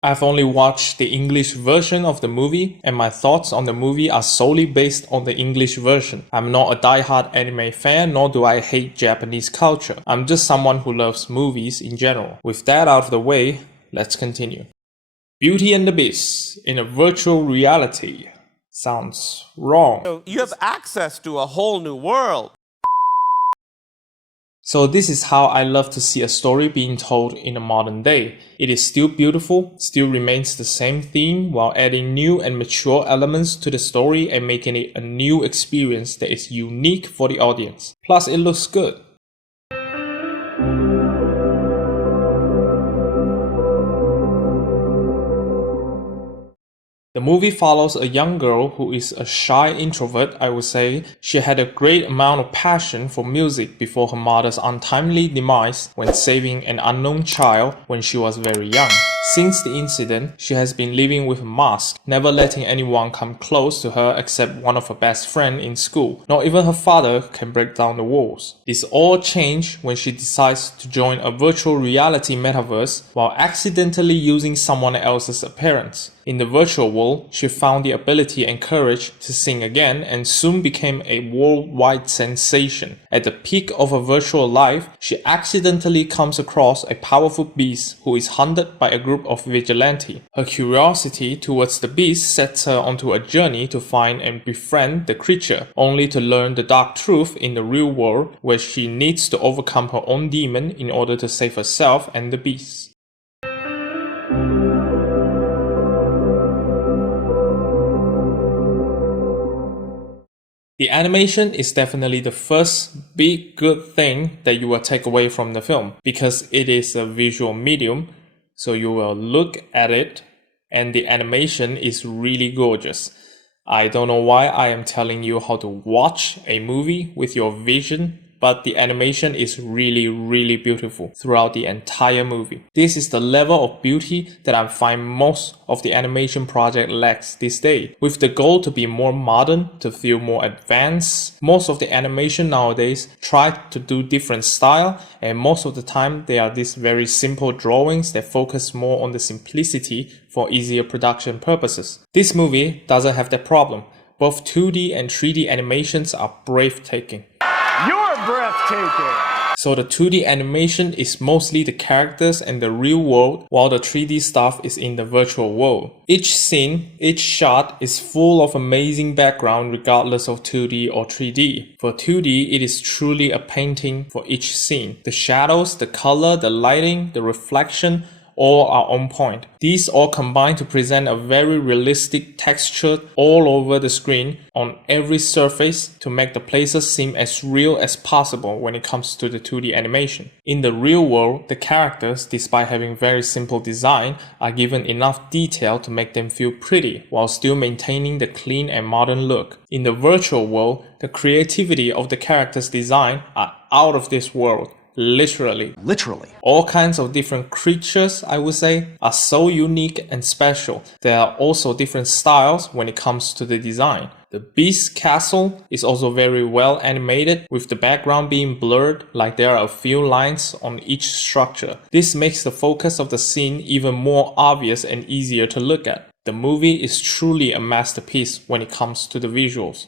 I've only watched the English version of the movie, and my thoughts on the movie are solely based on the English version. I'm not a die-hard anime fan, nor do I hate Japanese culture. I'm just someone who loves movies in general. With that out of the way, let's continue. Beauty and the Beast in a virtual reality. Sounds wrong. So you have access to a whole new world. So this is how I love to see a story being told in a modern day. It is still beautiful, still remains the same theme while adding new and mature elements to the story and making it a new experience that is unique for the audience. Plus it looks good. The movie follows a young girl who is a shy introvert, I would say. She had a great amount of passion for music before her mother's untimely demise when saving an unknown child when she was very young. Since the incident, she has been living with a mask, never letting anyone come close to her except one of her best friends in school. Not even her father can break down the walls. This all changed when she decides to join a virtual reality metaverse while accidentally using someone else's appearance. In the virtual world, she found the ability and courage to sing again and soon became a worldwide sensation. At the peak of her virtual life, she accidentally comes across a powerful beast who is hunted by a group of vigilantes. Her curiosity towards the beast sets her onto a journey to find and befriend the creature, only to learn the dark truth in the real world where she needs to overcome her own demon in order to save herself and the beast. The animation is definitely the first big good thing that you will take away from the film because it is a visual medium, so you will look at it and the animation is really gorgeous. I don't know why I am telling you how to watch a movie with your vision, but the animation is really beautiful throughout the entire movie. This is the level of beauty that I find most of the animation project lacks this day. With the goal to be more modern, to feel more advanced, most of the animation nowadays try to do different style, and most of the time they are these very simple drawings that focus more on the simplicity for easier production purposes. This movie doesn't have that problem. Both 2D and 3D animations are breathtaking. You're breathtaking! So the 2D animation is mostly the characters and the real world, while the 3D stuff is in the virtual world. Each scene, each shot is full of amazing background regardless of 2D or 3D. For 2D, it is truly a painting for each scene. The shadows, the color, the lighting, the reflection, all are on point. These all combine to present a very realistic texture all over the screen on every surface to make the places seem as real as possible when it comes to the 2D animation. In the real world, the characters, despite having very simple design, are given enough detail to make them feel pretty while still maintaining the clean and modern look. In the virtual world, the creativity of the characters' design are out of this world. Literally. All kinds of different creatures, I would say, are so unique and special. There are also different styles when it comes to the design. The Beast Castle is also very well animated, with the background being blurred like there are a few lines on each structure. This makes the focus of the scene even more obvious and easier to look at. The movie is truly a masterpiece when it comes to the visuals.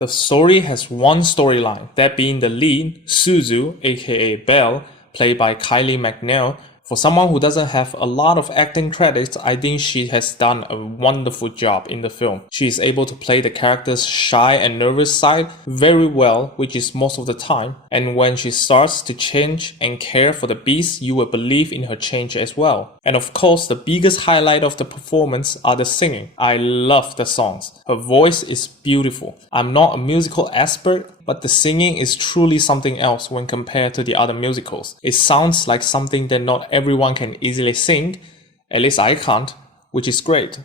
The story has one storyline, that being the lead, Suzu, aka Belle, played by Kylie McNeil. For someone who doesn't have a lot of acting credits, I think she has done a wonderful job in the film. She is able to play the character's shy and nervous side very well, which is most of the time. And when she starts to change and care for the beast, you will believe in her change as well. And of course, the biggest highlight of the performance are the singing. I love the songs. Her voice is beautiful. I'm not a musical expert, but the singing is truly something else when compared to the other musicals. It sounds like something that not everyone can easily sing, at least I can't, which is great.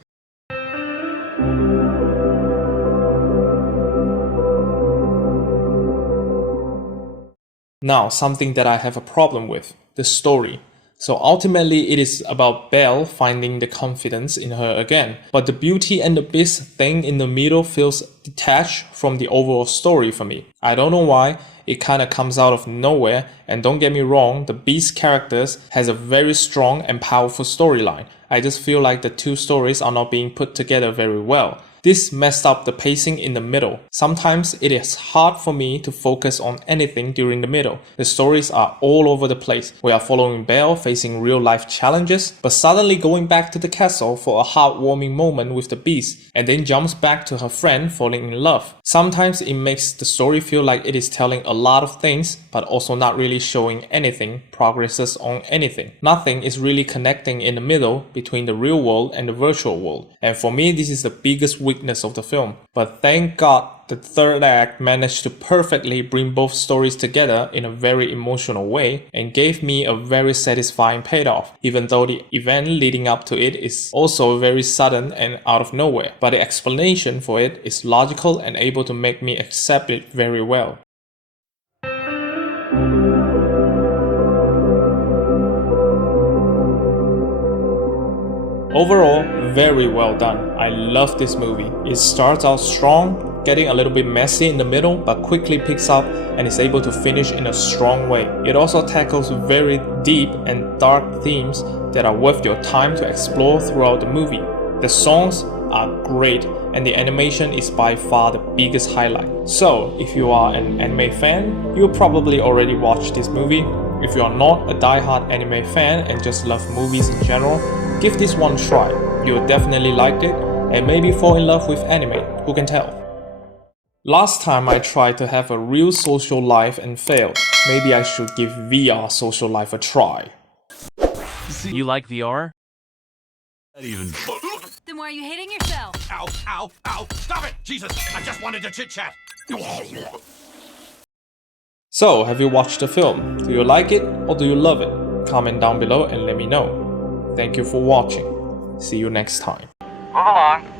Now, something that I have a problem with, the story. So ultimately, it is about Belle finding the confidence in her again. But the Beauty and the Beast thing in the middle feels detached from the overall story for me. I don't know why. It kind of comes out of nowhere, and don't get me wrong, the Beast characters has a very strong and powerful storyline. I just feel like the two stories are not being put together very well. This messed up the pacing in the middle. Sometimes it is hard for me to focus on anything during the middle. The stories are all over the place. We are following Belle facing real life challenges, but suddenly going back to the castle for a heartwarming moment with the Beast, and then jumps back to her friend falling in love. Sometimes it makes the story feel like it is telling a lot of things, but also not really showing anything, progresses on anything. Nothing is really connecting in the middle between the real world and the virtual world. And for me, this is the biggest weakness of the film. But thank God the third act managed to perfectly bring both stories together in a very emotional way and gave me a very satisfying payoff, even though the event leading up to it is also very sudden and out of nowhere. But the explanation for it is logical and able to make me accept it very well. Overall, very well done. I love this movie. It starts out strong, getting a little bit messy in the middle, but quickly picks up and is able to finish in a strong way. It also tackles very deep and dark themes that are worth your time to explore throughout the movie. The songs are great, and the animation is by far the biggest highlight. So, if you are an anime fan, you'll probably already watched this movie. If you are not a die-hard anime fan and just love movies in general, give this one a try. You'll definitely like it and maybe fall in love with anime, who can tell? Last time I tried to have a real social life and failed. Maybe I should give VR social life a try. You like VR? Then why are you hating yourself? Ow, ow, ow. Stop it! Jesus, I just wanted to chit-chat. So, have you watched the film? Do you like it or do you love it? Comment down below and let me know. Thank you for watching. See you next time. Move along.